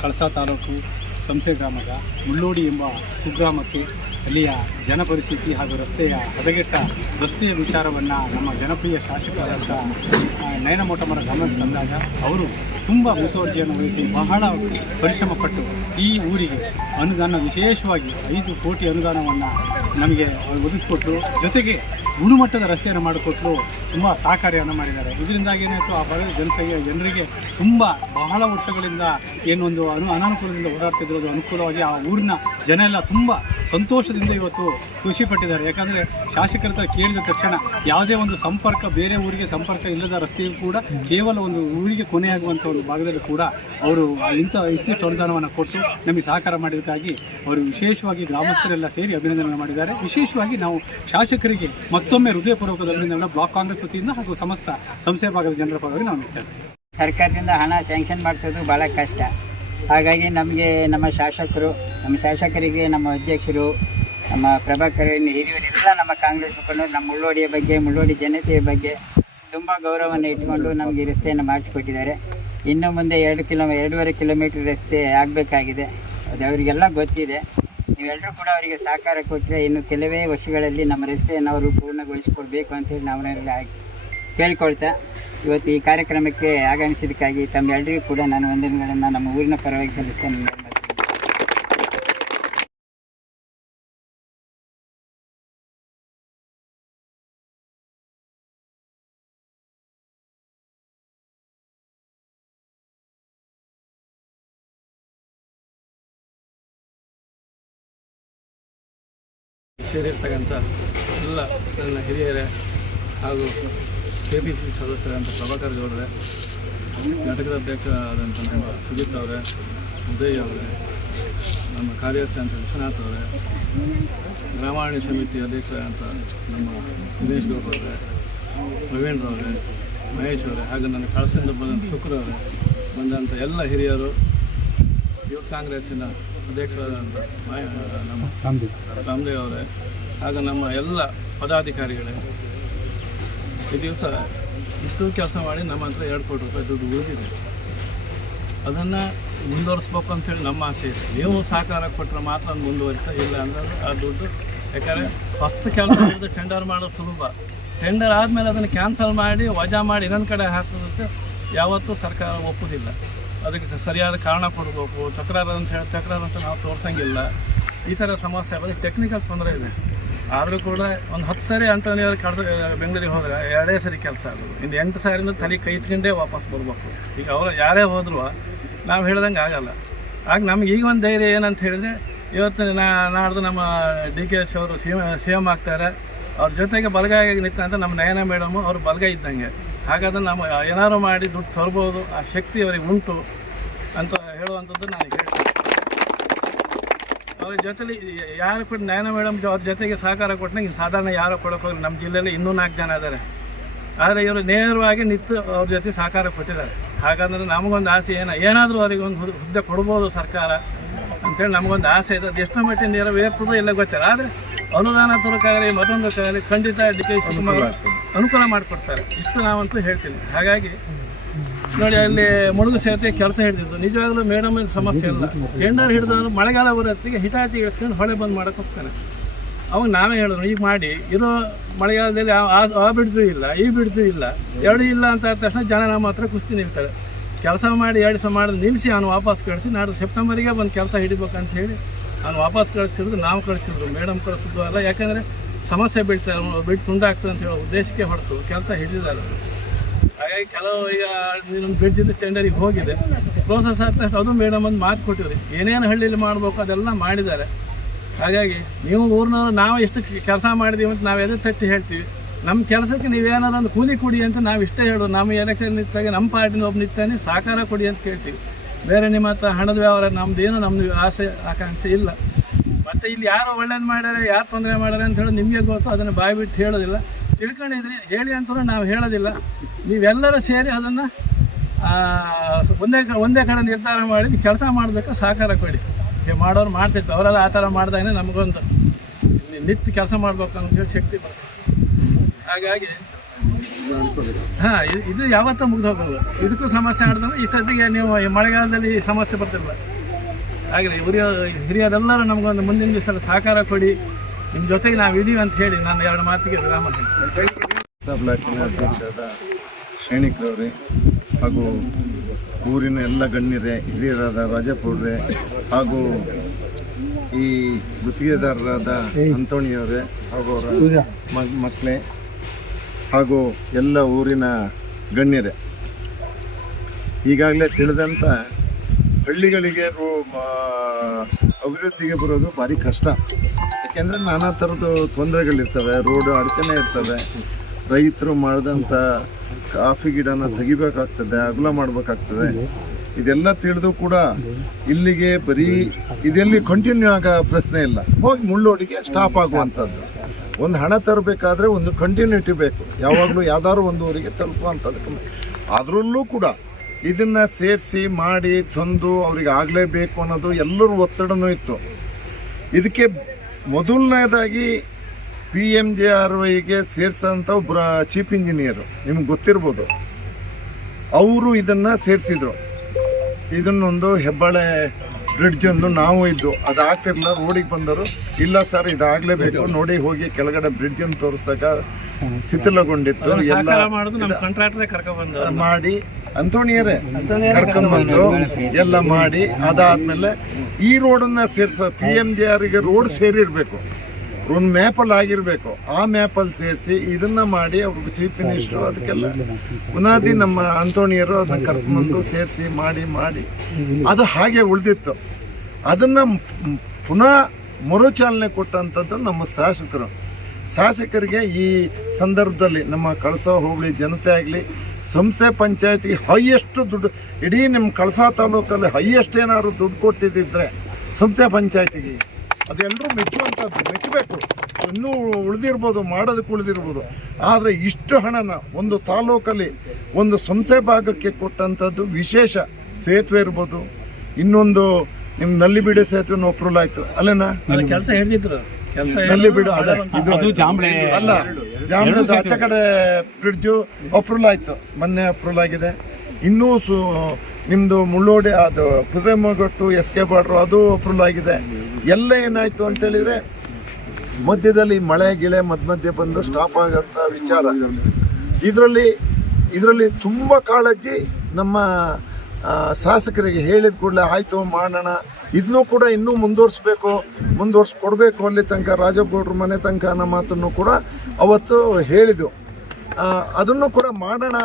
ಕಳಸಾ ತಾಲೂಕು ಸಂಸೆ ಗ್ರಾಮದ ಮುಳ್ಳೋಡಿ ಎಂಬ ಕುಗ್ರಾಮಕ್ಕೆ ಅಲ್ಲಿಯ ಜನಪರಿಸ್ಥಿತಿ ಹಾಗೂ ರಸ್ತೆಯ ಹದಗೆಟ್ಟ ರಸ್ತೆಯ ವಿಚಾರವನ್ನು ನಮ್ಮ ಜನಪ್ರಿಯ ಶಾಸಕರಾದಂಥ ನಯನ ಮೋಟಮ್ಮರ ಗಮನಕ್ಕೆ ತಂದಾಗ ಅವರು ತುಂಬ ಮುತುವರ್ಜಿಯನ್ನು ವಹಿಸಿ ಬಹಳ ಪರಿಶ್ರಮಪಟ್ಟು ಈ ಊರಿಗೆ ಅನುದಾನ ವಿಶೇಷವಾಗಿ 5 ಕೋಟಿ ಅನುದಾನವನ್ನು ನಮಗೆ ಒದಗಿಸ್ಕೊಟ್ರು. ಜೊತೆಗೆ ಗುಣಮಟ್ಟದ ರಸ್ತೆಯನ್ನು ಮಾಡಿಕೊಟ್ಟರು, ತುಂಬ ಸಹಕಾರ್ಯವನ್ನು ಮಾಡಿದ್ದಾರೆ. ಇದರಿಂದಾಗಿ ಏನಾಯಿತು, ಆ ಭಾಗದ ಜನರಿಗೆ ತುಂಬ ಬಹಳ ವರ್ಷಗಳಿಂದ ಏನೊಂದು ಅನಾನುಕೂಲದಿಂದ ಓಡಾಡ್ತಿದ್ರು, ಅದು ಅನುಕೂಲವಾಗಿ ಆ ಊರಿನ ಜನ ಎಲ್ಲ ತುಂಬ ಸಂತೋಷದಿಂದ ಇವತ್ತು ಖುಷಿಪಟ್ಟಿದ್ದಾರೆ. ಯಾಕಂದರೆ ಶಾಸಕರ ಹತ್ರ ಕೇಳಿದ ತಕ್ಷಣ ಯಾವುದೇ ಒಂದು ಸಂಪರ್ಕ, ಬೇರೆ ಊರಿಗೆ ಸಂಪರ್ಕ ಇಲ್ಲದ ರಸ್ತೆಯೂ ಕೂಡ ಕೇವಲ ಒಂದು ಊರಿಗೆ ಕೊನೆಯಾಗುವಂಥ ಒಂದು ಭಾಗದಲ್ಲಿ ಕೂಡ ಅವರು ಇತ್ತಿಷ್ಟು ಅನುದಾನವನ್ನು ಕೊಟ್ಟು ನಮಗೆ ಸಹಕಾರ ಮಾಡಿದ್ದಕ್ಕಾಗಿ ಅವರು ವಿಶೇಷವಾಗಿ ಗ್ರಾಮಸ್ಥರೆಲ್ಲ ಸೇರಿ ಅಭಿನಂದನೆ ಮಾಡಿದ್ದಾರೆ. ವಿಶೇಷವಾಗಿ ನಾವು ಶಾಸಕರಿಗೆ ಮತ್ತೊಮ್ಮೆ ಹೃದಯಪೂರ್ವಕದ ಅಭಿನಂದನೆ ಬ್ಲಾಕ್ ಕಾಂಗ್ರೆಸ್ ವತಿಯಿಂದ ಹಾಗೂ ಸಮಸ್ತ ಸಂಸ್ಥೆ ಭಾಗದ ಜನರ ಪರವಾಗಿ ನಾವು ನೀಡ್ತಾ ಇದ್ದೇವೆ. ಸರ್ಕಾರದಿಂದ ಹಣ ಸ್ಯಾಂಕ್ಷನ್ ಮಾಡಿಸೋದು ಭಾಳ ಕಷ್ಟ. ಹಾಗಾಗಿ ನಮಗೆ ನಮ್ಮ ಶಾಸಕರಿಗೆ ನಮ್ಮ ಅಧ್ಯಕ್ಷರು, ನಮ್ಮ ಪ್ರಭಾಕರ್, ಹಿರಿಯರೆಲ್ಲ ನಮ್ಮ ಕಾಂಗ್ರೆಸ್ ಮುಖಂಡರು ನಮ್ಮ ಮುಳ್ಳೋಡಿಯ ಬಗ್ಗೆ, ಮುಳ್ಳೋಡಿ ಜನತೆಯ ಬಗ್ಗೆ ತುಂಬ ಗೌರವವನ್ನು ಇಟ್ಟುಕೊಂಡು ನಮಗೆ ರಸ್ತೆಯನ್ನು ಮಾಡಿಸಿಕೊಟ್ಟಿದ್ದಾರೆ. ಇನ್ನು ಮುಂದೆ 2.5 ಕಿಲೋಮೀಟರ್ ರಸ್ತೆ ಆಗಬೇಕಾಗಿದೆ. ಅದು ಅವರಿಗೆಲ್ಲ ಗೊತ್ತಿದೆ. ನೀವೆಲ್ಲರೂ ಕೂಡ ಅವರಿಗೆ ಸಹಕಾರ ಕೊಟ್ಟರೆ ಇನ್ನು ಕೆಲವೇ ವರ್ಷಗಳಲ್ಲಿ ನಮ್ಮ ರಸ್ತೆಯನ್ನು ಅವರು ಪೂರ್ಣಗೊಳಿಸಿಕೊಡ್ಬೇಕು ಅಂತೇಳಿ ನಾವೆಲ್ಲ ಕೇಳಿಕೊಳ್ತಾ ಇವತ್ತು ಈ ಕಾರ್ಯಕ್ರಮಕ್ಕೆ ಆಗಮಿಸಿದ್ದಕ್ಕಾಗಿ ತಮ್ಮೆಲ್ಲರಿಗೂ ಕೂಡ ನಾನು ವಂದನೆಗಳನ್ನು ನಮ್ಮ ಊರಿನ ಪರವಾಗಿ ಸಲ್ಲಿಸ್ತೇನೆ. ಸೇರಿರ್ತಕ್ಕಂಥ ಎಲ್ಲ ನನ್ನ ಹಿರಿಯರೇ ಹಾಗೂ KPC ಸದಸ್ಯರಂಥ ಪ್ರಭಾಕರ್ ಗೌಡ್ರೆ, ಘಟಕದ ಅಧ್ಯಕ್ಷರಾದಂಥ ನಮ್ಮ ಸುಜಿತ್ ಅವರೇ, ಉದಯ್ ಅವರೇ, ನಮ್ಮ ಕಾರ್ಯದರ್ಶಿ ಅಂತ ವಿಶ್ವನಾಥ್ ಅವರೇ, ಗ್ರಾಮಾಣಿ ಸಮಿತಿ ಅಧ್ಯಕ್ಷರಾದಂಥ ನಮ್ಮ ದಿನೇಶ್ ಗೌಡ್ರ ಅವರೇ, ಪ್ರವೀಣ್ರವರೇ, ಮಹೇಶ್ ಅವರೇ, ಹಾಗೂ ನನ್ನ ಕಳಸದಿಂದ ಬಂದಂಥ ಶುಕ್ರವರೇ, ಬಂದಂಥ ಎಲ್ಲ ಹಿರಿಯರು, ಯೂತ್ ಕಾಂಗ್ರೆಸ್ಸಿನ ಅಧ್ಯಕ್ಷರಾದಂಥ ನಮ್ಮ ರಾಮದೇವ್ ಅವರೇ, ಹಾಗೂ ನಮ್ಮ ಎಲ್ಲ ಪದಾಧಿಕಾರಿಗಳೇ, ಈ ದಿವಸ ಇಷ್ಟು ಕೆಲಸ ಮಾಡಿ ನಮ್ಮ ಹತ್ರ 2 ಕೋಟಿ ರೂಪಾಯಿ ದುಡ್ಡು ಉಳಿದಿದೆ. ಅದನ್ನು ಮುಂದುವರಿಸ್ಬೇಕು ಅಂಥೇಳಿ ನಮ್ಮ ಆಸೆ ಇದೆ. ನೀವು ಸಹಕಾರ ಕೊಟ್ಟರೆ ಮಾತ್ರ ಅದು ಮುಂದುವರಿಸ್ತಾ, ಇಲ್ಲ ಅಂದರೆ ಆ ದುಡ್ಡು, ಯಾಕಂದರೆ ಫಸ್ಟ್ ಕೆಲಸ ಹಿಡಿದು ಟೆಂಡರ್ ಮಾಡೋದು ಸುಲಭ. ಟೆಂಡರ್ ಆದಮೇಲೆ ಅದನ್ನು ಕ್ಯಾನ್ಸಲ್ ಮಾಡಿ ವಜಾ ಮಾಡಿ ಇನ್ನೊಂದು ಕಡೆ ಹಾಕೋದಕ್ಕೆ ಯಾವತ್ತೂ ಸರ್ಕಾರ ಒಪ್ಪೋದಿಲ್ಲ. ಅದಕ್ಕೆ ಸರಿಯಾದ ಕಾರಣ ಕೊಡಬೇಕು. ತಕರಾರು ಅಂತ ನಾವು ತೋರಿಸಂಗಿಲ್ಲ. ಈ ಥರ ಸಮಸ್ಯೆ ಬಂದು ಟೆಕ್ನಿಕಲ್ ತೊಂದರೆ ಇದೆ. ಆದರೂ ಕೂಡ ಒಂದು 10 ಸರಿ ಅಂತಂದೇಳಿ ಬೆಂಗಳೂರಿಗೆ ಹೋದರೆ 2 ಸರಿ ಕೆಲಸ ಆಗೋದು. ಇನ್ನು 8 ಸಾರಿನ ತಲೆ ಕೈ ಇಟ್ಕೊಂಡೇ ವಾಪಸ್ ಬರ್ಬೇಕು. ಈಗ ಅವರು ಯಾರೇ ಹೋದರೂ ನಾವು ಹೇಳ್ದಂಗೆ ಆಗಲ್ಲ. ಆಗ ನಮ್ಗೆ ಈಗ ಒಂದು ಧೈರ್ಯ ಏನಂತ ಹೇಳಿದ್ರೆ, ಇವತ್ತು ನಾಡ್ದು ನಮ್ಮ DKS ಅವರು CM ಆಗ್ತಾರೆ. ಅವ್ರ ಜೊತೆಗೆ ಬಲಗೈ ನಿಂತಂತ ನಮ್ಮ ನಯನ ಮೇಡಮು ಅವರು ಬಲಗೈ ಇದ್ದಂಗೆ. ಹಾಗಾದ್ರೆ ನಾವು ಏನಾದ್ರು ಮಾಡಿ ದುಡ್ಡು ತರ್ಬೋದು, ಆ ಶಕ್ತಿ ಅವರಿಗೆ ಉಂಟು ಅಂತ ಹೇಳುವಂಥದ್ದು ನಾನು ಹೇಳ್ತೀನಿ. ಅವ್ರ ಜೊತೆಲಿ ಯಾರು ಕೂಡ ನಯನ ಮೇಡಮ್ ಅವ್ರ ಜೊತೆಗೆ ಸಹಕಾರ ಕೊಟ್ಟನಾಗ ಸಾಧಾರಣ ಯಾರೋ ಕೊಡೋಕ್ಕೋಗಿ ನಮ್ಮ ಜಿಲ್ಲೆಯಲ್ಲಿ ಇನ್ನೂ 4 ಜನ ಇದ್ದಾರೆ. ಆದರೆ ಇವರು ನೇರವಾಗಿ ನಿಂತು ಅವ್ರ ಜೊತೆ ಸಹಕಾರ ಕೊಟ್ಟಿದ್ದಾರೆ. ಹಾಗಾದ್ರೆ ನಮಗೊಂದು ಆಸೆ ಏನಾದರೂ ಅವರಿಗೆ ಒಂದು ಹುದ್ದೆ ಕೊಡ್ಬೋದು ಸರ್ಕಾರ ಅಂತೇಳಿ ನಮಗೊಂದು ಆಸೆ ಇದೆ. ಅದು ಎಷ್ಟು ಮಟ್ಟಿಗೆ ನೆರವೇರ್ತದೋ ಇಲ್ಲ ಗೊತ್ತಿಲ್ಲ. ಆದರೆ ಅನುದಾನ ತರೋಕ್ಕಾಗಲಿ ಮತ್ತೊಂದಕ್ಕಾಗಲಿ ಖಂಡಿತ DK ಶಿವಕುಮಾರ್ ಅನುಕೂಲ ಮಾಡಿಕೊಡ್ತಾರೆ, ಇಷ್ಟು ನಾವಂತೂ ಹೇಳ್ತೀನಿ. ಹಾಗಾಗಿ ನೋಡಿ, ಅಲ್ಲಿ ಮುಳುಗು ಸೇರ್ತಿ ಕೆಲಸ ಹಿಡಿದಿದ್ದು ನಿಜವಾಗ್ಲೂ ಮೇಡಮ್ ಸಮಸ್ಯೆ ಇಲ್ಲ. ಟೆಂಡರ್ ಹಿಡಿದವನು ಮಳೆಗಾಲ ಬರೋತ್ತಿಗೆ ಹಿಟಾಚಿ ಇಳಿಸ್ಕೊಂಡು ಹೊಳೆ ಬಂದು ಮಾಡೋಕೆ ಹೋಗ್ತಾನೆ. ಅವಾಗ ನಾವೇ ಹೇಳಿದ್ರು, ಈಗ ಮಾಡಿ ಇರೋ ಮಳೆಗಾಲದಲ್ಲಿ ಆ ಬಿಡ್ದು ಇಲ್ಲ, ಈ ಬಿಡ್ದು ಇಲ್ಲ, 2 ಇಲ್ಲ ಅಂತ ಆದ ತಕ್ಷಣ ಜನ ನಮ್ಮ ಹತ್ರ ಕುಸ್ತಿ ನಿಲ್ತಾರೆ. ಕೆಲಸ ಮಾಡಿ 2 ದಿವಸ ಮಾಡೋದು ನಿಲ್ಲಿಸಿ ಅವನು ವಾಪಸ್ ಕಳಿಸಿ ನಾಡು ಸೆಪ್ಟೆಂಬರಿಗೆ ಬಂದು ಕೆಲಸ ಹಿಡಿಬೇಕಂತ ಹೇಳಿ ಅವನು ವಾಪಸ್ ಕಳಿಸಿದ್ರು. ನಾವು ಕಳಿಸಿದ್ರು, ಮೇಡಮ್ ಕಳಿಸಿದ್ದು ಅಲ್ಲ. ಯಾಕಂದರೆ ಸಮಸ್ಯೆ ಬಿಟ್ಟು ತುಂಡಾಗ್ತದೆ ಅಂತ ಹೇಳೋ ಉದ್ದೇಶಕ್ಕೆ ಹೊರತು ಕೆಲಸ ಹಿಡಿದಿದ್ದಾರೆ. ಹಾಗಾಗಿ ಕೆಲವು ಈಗ ಇನ್ನೊಂದು ಬ್ರಿಡ್ಜಿಂದ ಟೆಂಡರಿಗೆ ಹೋಗಿದೆ, ಪ್ರೋಸೆಸ್ ಆಗ್ತಾ ಅದು ಮೇಡಮ್ ಒಂದು ಮಾತು ಕೊಟ್ಟಿದ್ರಿ, ಏನೇನು ಹಳ್ಳಿಯಲ್ಲಿ ಮಾಡಬೇಕು ಅದೆಲ್ಲ ಮಾಡಿದ್ದಾರೆ. ಹಾಗಾಗಿ ನೀವು ಊರಿನವರು ನಾವು ಎಷ್ಟು ಕೆಲಸ ಮಾಡಿದ್ದೀವಿ ಅಂತ ನಾವು ಎದೆ ತಟ್ಟಿ ಹೇಳ್ತೀವಿ. ನಮ್ಮ ಕೆಲಸಕ್ಕೆ ನೀವೇನಾದ್ರು ಒಂದು ಕೂಲಿ ಕೊಡಿ ಅಂತ ನಾವು ಇಷ್ಟೇ ಹೇಳೋದು. ನಮ್ಮ ಎಲೆಕ್ಷನ್ ನಿಂತಾಗ ನಮ್ಮ ಪಾರ್ಟಿನ ಒಬ್ಬ ನಿಂತಾನೆ ಸಹಕಾರ ಕೊಡಿ ಅಂತ ಕೇಳ್ತೀವಿ. ಬೇರೆ ನಿಮ್ಮ ಹತ್ರ ಹಣದ ವ್ಯವಹಾರ ನಮ್ಮದು ಆಸೆ ಆಕಾಂಕ್ಷೆ ಇಲ್ಲ. ಮತ್ತು ಇಲ್ಲಿ ಯಾರು ಒಳ್ಳೇದು ಮಾಡ್ಯಾರೆ, ಯಾರು ತೊಂದರೆ ಮಾಡ್ಯಾರೆ ಅಂತ ಹೇಳೋದು ನಿಮಗೆ ಗೊತ್ತು. ಅದನ್ನು ಬಾಯಿ ಬಿಟ್ಟು ಹೇಳೋದಿಲ್ಲ. ತಿಳ್ಕೊಂಡಿದ್ರಿ ಹೇಳಿ ಅಂತಲೂ ನಾವು ಹೇಳೋದಿಲ್ಲ. ನೀವೆಲ್ಲರೂ ಸೇರಿ ಅದನ್ನು ಒಂದೇ ಕಡೆ ನಿರ್ಧಾರ ಮಾಡಿ ಕೆಲಸ ಮಾಡೋದಕ್ಕೆ ಸಹಕಾರ ಕೊಡಿ. ಮಾಡೋರು ಮಾಡ್ತಿರ್ತಾರೆ, ಅವರೆಲ್ಲ ಆ ಥರ ಮಾಡಿದಾಗಲೇ ನಮಗೊಂದು ನಿತ್ಯ ಕೆಲಸ ಮಾಡ್ಬೇಕು ಅಂತೇಳಿ ಶಕ್ತಿ ಬರ್ತದೆ. ಹಾಗಾಗಿ ಹಾಂ, ಇದು ಯಾವತ್ತೂ ಮುಗ್ದು ಹೋಗಲ್ಲ. ಇದಕ್ಕೂ ಸಮಸ್ಯೆ ಆಡಿದ್ರೆ ಇಷ್ಟೊತ್ತಿಗೆ ನೀವು ಈ ಮಳೆಗಾಲದಲ್ಲಿ ಈ ಸಮಸ್ಯೆ ಬರ್ತಿಲ್ಲ. ಹಾಗೆ ಹಿರಿಯರೆಲ್ಲರೂ ನಮಗೊಂದು ಮುಂದಿನ ದಿವಸ ಸಹಕಾರ ಕೊಡಿ, ನಿಮ್ಮ ಜೊತೆಗೆ ನಾವು ಇದೀವಿ ಅಂತ ಹೇಳಿ ನಾನು 2 ಮಾತಿಗೆ ವಿರಾಮ ಹೇಳ್ತೀನಿ. ಬ್ಲಾಕಿನ ಅಧ್ಯಕ್ಷರಾದ ಶ್ರೇಣಿಕ್ರವರೇ ಹಾಗೂ ಊರಿನ ಎಲ್ಲ ಗಣ್ಯರೇ, ಹಿರಿಯರಾದ ರಾಜಪೌಡ್ರೆ ಹಾಗೂ ಈ ಗುತ್ತಿಗೆದಾರರಾದ ಅಂತೋಣಿಯವರೇ ಹಾಗೂ ಅವರ ಮಕ್ಕಳೇ ಹಾಗೂ ಎಲ್ಲ ಊರಿನ ಗಣ್ಯರೇ, ಈಗಾಗಲೇ ತಿಳಿದಂಥ ಹಳ್ಳಿಗಳಿಗೆ ಅಭಿವೃದ್ಧಿಗೆ ಬರೋದು ಭಾರಿ ಕಷ್ಟ. ಯಾಕೆಂದರೆ ನಾನಾ ಥರದ ತೊಂದರೆಗಳಿರ್ತವೆ, ರೋಡು ಅಡಚಣೆ ಇರ್ತವೆ, ರೈತರು ಮಾಡಿದಂಥ ಕಾಫಿ ಗಿಡನ ತೆಗಿಬೇಕಾಗ್ತದೆ, ಅಗಲ ಮಾಡಬೇಕಾಗ್ತದೆ. ಇದೆಲ್ಲ ತಿಳಿದು ಕೂಡ ಇಲ್ಲಿಗೆ ಬರೀ ಇದೆಲ್ಲಿ ಕಂಟಿನ್ಯೂ ಆಗೋ ಪ್ರಶ್ನೆ ಇಲ್ಲ, ಹೋಗಿ ಮುಳ್ಳೋಡಿಗೆ ಸ್ಟಾಪ್ ಆಗುವಂಥದ್ದು. ಒಂದು ಹಣ ತರಬೇಕಾದ್ರೆ ಒಂದು ಕಂಟಿನ್ಯೂಟಿ ಬೇಕು, ಯಾವಾಗಲೂ ಯಾವ್ದಾದ್ರು ಒಂದು ಊರಿಗೆ ತಲುಪುವಂಥದ್ದು. ಅದರಲ್ಲೂ ಕೂಡ ಇದನ್ನು ಸೇರಿಸಿ ಮಾಡಿ ತಂದು ಅವ್ರಿಗೆ ಆಗಲೇಬೇಕು ಅನ್ನೋದು ಎಲ್ಲರೂ ಒತ್ತಡನೂ ಇತ್ತು. ಇದಕ್ಕೆ ಮೊದಲನೇದಾಗಿ PMJRYಗೆ ಸೇರಿಸೋಂಥ ಒಬ್ಬರ ಚೀಫ್ ಇಂಜಿನಿಯರು, ನಿಮ್ಗೆ ಗೊತ್ತಿರ್ಬೋದು, ಅವರು ಇದನ್ನು ಸೇರಿಸಿದ್ರು. ಇದನ್ನೊಂದು ಹೆಬ್ಬಾಳೆ ಬ್ರಿಡ್ಜ್ ಒಂದು ನಾವು ಇದ್ದು ಅದು ಆಗ್ತಿರ್ಲಿಲ್ಲ, ರೋಡಿಗೆ ಬಂದರು, ಇಲ್ಲ ಸರ್ ಇದಾಗಲೇಬೇಕು ನೋಡಿ ಹೋಗಿ ಕೆಳಗಡೆ ಬ್ರಿಡ್ಜನ್ನು ತೋರಿಸಿದಾಗ ಶಿಥಿಲಗೊಂಡಿತ್ತು. ಎಲ್ಲ ಮಾಡಿ ಅಂತೋಣಿಯರೇ ಕರ್ಕೊಂಡ್ಬಂದು ಎಲ್ಲ ಮಾಡಿ ಅದಾದ್ಮೇಲೆ ಈ ರೋಡನ್ನು ಸೇರಿಸೋ PMJRಗೆ ರೋಡ್ ಸೇರಿರಬೇಕು, ಒಂದು ಮ್ಯಾಪಲ್ಲಿ ಆಗಿರಬೇಕು. ಆ ಮ್ಯಾಪಲ್ಲಿ ಸೇರಿಸಿ ಇದನ್ನು ಮಾಡಿ ಅವ್ರಿಗೆ ಚೀಫ್ ಮಿನಿಸ್ಟ್ರು ಅದಕ್ಕೆಲ್ಲ ಪುನಾದಿ ನಮ್ಮ ಅಂತೋಣಿಯರು ಅದನ್ನ ಕರ್ಕೊಂಡ್ಬಂದು ಸೇರಿಸಿ ಮಾಡಿ ಅದು ಹಾಗೆ ಉಳಿದಿತ್ತು. ಅದನ್ನು ಪುನಃ ಮರುಚಾಲನೆ ಕೊಟ್ಟಂಥದ್ದು ನಮ್ಮ ಶಾಸಕರಿಗೆ ಈ ಸಂದರ್ಭದಲ್ಲಿ ನಮ್ಮ ಕಳಸ ಹೋಬಳಿ ಜನತೆ ಆಗಲಿ, ಸಂಸ್ಥೆ ಪಂಚಾಯತಿಗೆ ಹೈಯೆಸ್ಟ್ ದುಡ್ಡು, ಇಡೀ ನಿಮ್ಮ ಕಳಸ ತಾಲೂಕಲ್ಲಿ ಹೈಯೆಸ್ಟ್ ಏನಾದ್ರು ದುಡ್ಡು ಕೊಟ್ಟಿದ್ದಿದ್ರೆ ಸಂಸ್ಥೆ ಪಂಚಾಯತಿಗೆ ಅದೆಲ್ಲರೂ ಮೆಚ್ಚುವಂಥದ್ದು, ಮೆಚ್ಚಬೇಕು. ಇನ್ನೂ ಉಳಿದಿರ್ಬೋದು, ಮಾಡೋದಕ್ಕೆ ಉಳಿದಿರ್ಬೋದು, ಆದರೆ ಇಷ್ಟು ಹಣನ ಒಂದು ತಾಲೂಕಲ್ಲಿ ಒಂದು ಸಂಸ್ಥೆ ಭಾಗಕ್ಕೆ ಕೊಟ್ಟಂಥದ್ದು ವಿಶೇಷ. ಸೇತುವೆ ಇರ್ಬೋದು, ಇನ್ನೊಂದು ನಿಮ್ಮ ನಲ್ಲಿಬೀಡು ಸೇತುವೆ ಅಪ್ರೂವಲ್ ಆಯಿತು ಅಲ್ಲೇನಾ? ಕೆಲಸ ಹಿಡಿದಿದ್ರು, ನಲ್ಲಿಬೀಡು ಅಲ್ಲ, ಜಾಂಬಳದ ಆಚೆ ಕಡೆ ಬ್ರಿಡ್ಜು ಅಪ್ರೂವಲ್ ಆಯಿತು, ಮೊನ್ನೆ ಅಪ್ರೂವಲ್ ಆಗಿದೆ. ಇನ್ನೂ ನಿಮ್ಮದು ಮುಳ್ಳೋಡಿ ಅದು ಕುದುರೆಮುಗಟ್ಟು SK ಬಾರ್ಡ್ರು ಅದು ಅಪ್ರೂವಲ್ ಆಗಿದೆ. ಎಲ್ಲ ಏನಾಯಿತು ಅಂತೇಳಿದರೆ ಮಧ್ಯದಲ್ಲಿ ಮಳೆ ಗಿಳೆ ಮಧ್ಯೆ ಬಂದು ಸ್ಟಾಪ್ ಆಗೋಂಥ ವಿಚಾರ. ಇದರಲ್ಲಿ ತುಂಬ ಕಾಳಜಿ ನಮ್ಮ ಶಾಸಕರಿಗೆ ಹೇಳಿದ ಕೂಡಲೇ ಆಯಿತು ಮಾಡೋಣ, ಇದನ್ನೂ ಕೂಡ ಇನ್ನೂ ಮುಂದುವರ್ಸ್ಕೊಡ್ಬೇಕು ಅಲ್ಲಿ ತನಕ ರಾಜಗೌಡ್ರ ಮನೆ ತನಕ ಅನ್ನೋ ಮಾತನ್ನು ಕೂಡ ಅವತ್ತು ಹೇಳಿದ್ದು. ಅದನ್ನು ಕೂಡ ಮಾಡೋಣ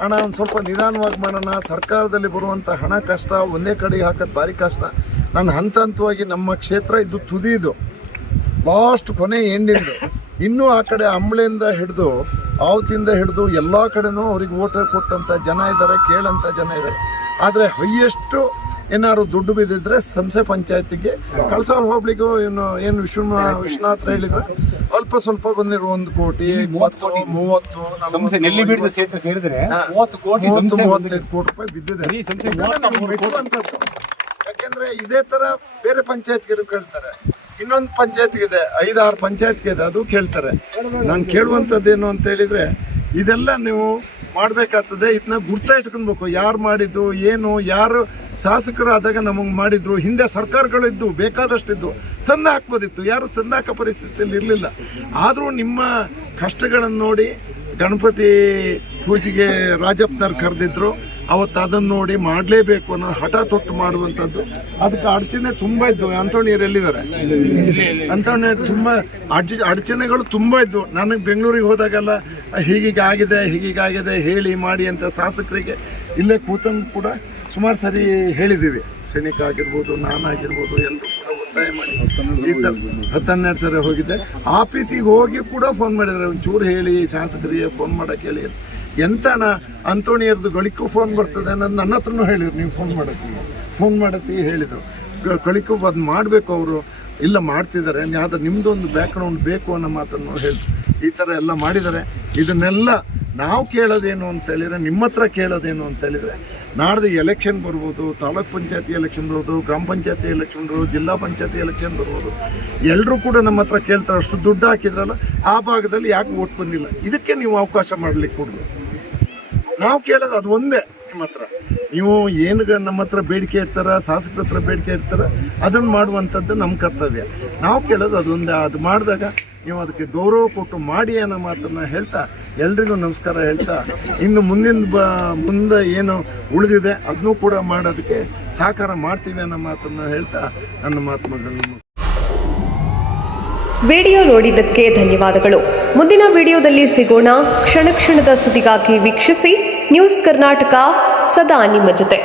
ಹಣ ಒಂದು ಸ್ವಲ್ಪ ನಿಧಾನವಾಗಿ ಮಾಡೋಣ, ಸರ್ಕಾರದಲ್ಲಿ ಬರುವಂಥ ಹಣ ಕಷ್ಟ, ಒಂದೇ ಕಡೆಗೆ ಹಾಕೋದು ಭಾರಿ ಕಷ್ಟ. ನಾನು ಹಂತವಾಗಿ ನಮ್ಮ ಕ್ಷೇತ್ರ ಇದು ತುದಿದು ಲಾಸ್ಟ್ ಕೊನೆ ಎಂಡಿಂದು, ಇನ್ನೂ ಆ ಕಡೆ ಅಂಬಳೆಯಿಂದ ಹಿಡಿದು ಆವತ್ತಿಂದ ಹಿಡಿದು ಎಲ್ಲ ಕಡೆನೂ ಅವ್ರಿಗೆ ಓಟ್ ಕೊಟ್ಟಂಥ ಜನ ಇದ್ದಾರೆ, ಕೇಳೋಂಥ ಜನ ಇದ್ದಾರೆ. ಆದರೆ ಹೈಯೆಸ್ಟು ಏನಾದ್ರು ದುಡ್ಡು ಬಿದ್ದಿದ್ರೆ ಸಂಸ್ಥೆ ಪಂಚಾಯತಿಗೆ ಕಳಸ ಹೋಬಳಿಗೂ ಏನು ವಿಶ್ವನಾಥ್ ಹೇಳಿದ್ರೆ ಅಲ್ಪ ಸ್ವಲ್ಪ ಬಂದಿರೋ 1 ಕೋಟಿ 30 35 ಕೋಟಿ ರೂಪಾಯಿ ಬಿದ್ದಿದೆ. ಯಾಕೆಂದ್ರೆ ಇದೇ ತರ ಬೇರೆ ಪಂಚಾಯತ್ಗಿರು ಕೇಳ್ತಾರೆ, ಇನ್ನೊಂದು ಪಂಚಾಯತ್ಗಿದೆ, 5-6 ಪಂಚಾಯತ್ಗಿದೆ, ಅದು ಕೇಳ್ತಾರೆ. ನಾನು ಕೇಳುವಂಥದ್ದೇನು ಅಂತ ಹೇಳಿದ್ರೆ ಇದೆಲ್ಲ ನೀವು ಮಾಡಬೇಕಾಗ್ತದೆ. ಇದನ್ನ ಗುರ್ತ ಇಟ್ಕೊಳ್ಬೇಕು, ಯಾರು ಮಾಡಿದ್ದು ಏನು, ಯಾರು ಶಾಸಕರು ಆದಾಗ ನಮಗೆ ಮಾಡಿದ್ರು. ಹಿಂದೆ ಸರ್ಕಾರಗಳಿದ್ದು ಬೇಕಾದಷ್ಟಿದ್ದು ತಂದು ಹಾಕ್ಬೋದಿತ್ತು, ಯಾರು ತಂದು ಹಾಕೋ ಪರಿಸ್ಥಿತಿಯಲ್ಲಿ ಇರಲಿಲ್ಲ. ಆದರೂ ನಿಮ್ಮ ಕಷ್ಟಗಳನ್ನು ನೋಡಿ ಗಣಪತಿ ಪೂಜೆಗೆ ರಾಜಪ್ಪನವ್ರು ಕರೆದಿದ್ರು, ಅವತ್ತು ಅದನ್ನು ನೋಡಿ ಮಾಡಲೇಬೇಕು ಅನ್ನೋ ಹಠ ತೊಟ್ಟು ಮಾಡುವಂಥದ್ದು. ಅದಕ್ಕೆ ಅಡಚಣೆ ತುಂಬ ಇದ್ದು. ಅಂತೋಣಿಯರು ಎಲ್ಲಿದ್ದಾರೆ? ಅಂತೋಣಿಯರು ತುಂಬ ಅಡಚಣೆಗಳು ತುಂಬ ಇದ್ದು. ನನಗೆ ಬೆಂಗಳೂರಿಗೆ ಹೋದಾಗೆಲ್ಲ ಹೀಗೀಗಾಗಿದೆ ಹೇಳಿ ಮಾಡಿ ಅಂತ ಶಾಸಕರಿಗೆ ಇಲ್ಲೇ ಕೂತಂಗೆ ಕೂಡ ಸುಮಾರು ಸರಿ ಹೇಳಿದ್ದೀವಿ. ಸೈನಿಕ ಆಗಿರ್ಬೋದು, ನಾನಾಗಿರ್ಬೋದು, ಎಲ್ಲರೂ ಕೂಡ ಒತ್ತಾಯ ಮಾಡಿ ಈ ಥರ 10-12 ಸರಿ ಹೋಗಿದ್ದೆ. ಆಫೀಸಿಗೆ ಹೋಗಿ ಕೂಡ ಫೋನ್ ಮಾಡಿದರೆ ಒಂಚೂರು ಹೇಳಿ ಶಾಸಕರಿಗೆ ಫೋನ್ ಮಾಡೋಕ್ಕೆ ಹೇಳಿ. ಎಂತಣ್ಣ ಅಂತೋಣಿಯರ್ದು ಗಳಿಗೂ ಫೋನ್ ಬರ್ತದೆ ಅನ್ನೋದು ನನ್ನ ಹತ್ರನೂ ಹೇಳಿದ್ರು, ನೀವು ಫೋನ್ ಮಾಡತ್ತೀವಿ ಹೇಳಿದರು. ಗಳಿಗೂ ಅದು ಮಾಡಬೇಕು, ಅವರು ಇಲ್ಲ ಮಾಡ್ತಿದ್ದಾರೆ, ಆದರೆ ನಿಮ್ಮದೊಂದು ಬ್ಯಾಕ್ಗ್ರೌಂಡ್ ಬೇಕು ಅನ್ನೋ ಮಾತನ್ನು ಹೇಳಿದ್ರು. ಈ ಥರ ಎಲ್ಲ ಮಾಡಿದ್ದಾರೆ. ಇದನ್ನೆಲ್ಲ ನಾವು ಕೇಳೋದೇನು ಅಂತೇಳಿದರೆ, ನಿಮ್ಮ ಹತ್ರ ಕೇಳೋದೇನು ಅಂತೇಳಿದರೆ, ನಾಡ್ದು ಎಲೆಕ್ಷನ್ ಬರ್ಬೋದು, ತಾಲೂಕ್ ಪಂಚಾಯತಿ ಎಲೆಕ್ಷನ್ ಬರ್ಬೋದು, ಗ್ರಾಮ ಪಂಚಾಯತಿ ಎಲೆಕ್ಷನ್ ಬರ್ಬೋದು, ಜಿಲ್ಲಾ ಪಂಚಾಯತಿ ಎಲೆಕ್ಷನ್ ಬರ್ಬೋದು. ಎಲ್ಲರೂ ಕೂಡ ನಮ್ಮ ಹತ್ರ ಕೇಳ್ತಾರೆ, ಅಷ್ಟು ದುಡ್ಡು ಹಾಕಿದ್ರಲ್ಲ ಆ ಭಾಗದಲ್ಲಿ ಯಾಕೆ ಓಟ್ ಬಂದಿಲ್ಲ, ಇದಕ್ಕೆ ನೀವು ಅವಕಾಶ ಮಾಡಲಿಕ್ಕೆ ಕೊಡಬೇಕು. ನಾವು ಕೇಳೋದು ಅದು ಒಂದೇ, ನಿಮ್ಮ ಹತ್ರ ನೀವು ಏನು ನಮ್ಮ ಹತ್ರ ಬೇಡಿಕೆ ಇರ್ತಾರ, ಶಾಸಕರ ಹತ್ರ ಬೇಡಿಕೆ ಇರ್ತಾರ, ಅದನ್ನು ಮಾಡುವಂಥದ್ದು ನಮ್ಮ ಕರ್ತವ್ಯ. ನಾವು ಕೇಳೋದು ಅದೊಂದೇ. ಅದು ಮಾಡಿದಾಗ ನೀವು ಅದಕ್ಕೆ ಗೌರವ ಕೊಟ್ಟು ಮಾಡಿ ಅನ್ನೋ ಮಾತನ್ನು ಹೇಳ್ತಾ ಎಲ್ರಿಗೂ ನಮಸ್ಕಾರ ಹೇಳ್ತಾ, ಇನ್ನು ಮುಂದೆ ಏನು ಉಳಿದಿದೆ ಅದನ್ನೂ ಕೂಡ ಮಾಡೋದಕ್ಕೆ ಸಹಕಾರ ಮಾಡ್ತೀವಿ ಅನ್ನೋ ಮಾತನ್ನು ಹೇಳ್ತಾ ನನ್ನ ಮಾತುಗಳನ್ನು ವಿಡಿಯೋ ನೋಡಿದ್ದಕ್ಕೆ ಧನ್ಯವಾದಗಳು. ಮುಂದಿನ ವಿಡಿಯೋದಲ್ಲಿ ಸಿಗೋಣ. ಕ್ಷಣ ಕ್ಷಣದ ಸುದ್ದಿಗಾಗಿ ವೀಕ್ಷಿಸಿ ನ್ಯೂಸ್ ಕರ್ನಾಟಕ, ಸದಾ ನಿಮ್ಮ ಜೊತೆ.